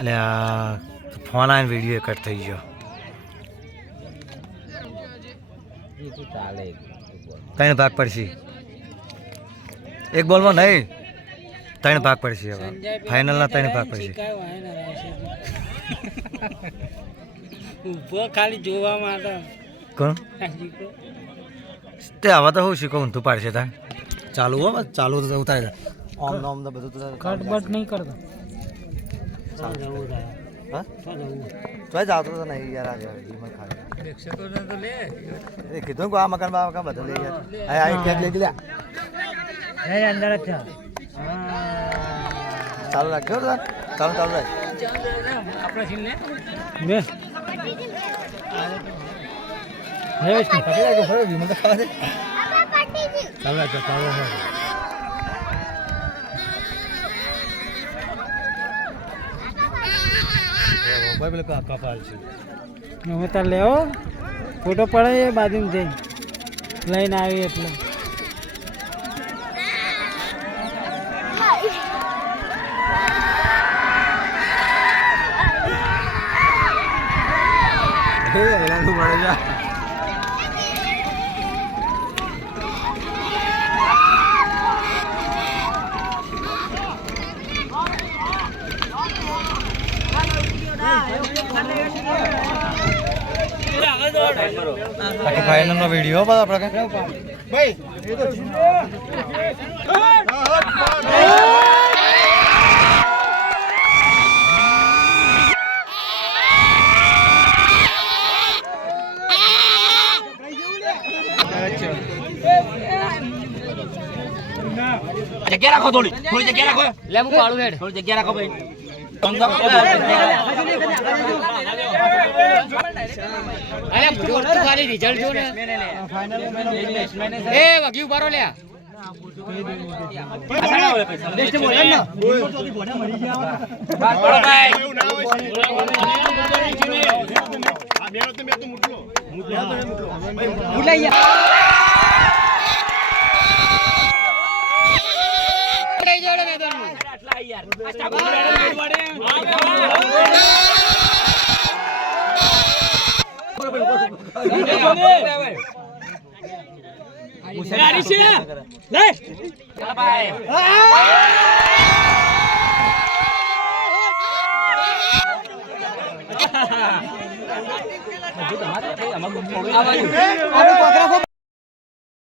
અલે આ ફોન આવીને વિડીયો કટ થઈ ગયો. ત્રણ ભાગ પડશે એક બોલમાં નહીં, ત્રણ ભાગ પડશે. હવે ફાઇનલના ત્રણ ભાગ પડશે. ખાલી જોવા માટે કોણ તે હવે તો હું શીખવું તું પાડશે તાર ચાલુ હો ચાલુ તો ઉતારે ઓમ નોમ તો બધું કટબટ નહીં કરતો. ચોય જાવ તો નહીં યાર આજે એ કીધું કે આ મકાન બધું લઈ યાર આ કેક લઈ લે અંદર જ છે. ચાલુ રાખજો તો ચાલુ ચાલુ રાખ આપણે સીન લે કપાલ છે અમે તાર લેવો ફોટો પડે એ બાજુમાં જઈ લઈને આવી એટલે ફાઇનલ નો વિડીયો બધા આપણે ભાઈ જગ્યા રાખો, થોડી જગ્યા રાખો. લે હું પાડું હેડ, થોડી જગ્યા રાખો ભાઈ. અરે જોર તો ખાલી રિઝલ્ટ જો ને એ વગી ઉભારો લે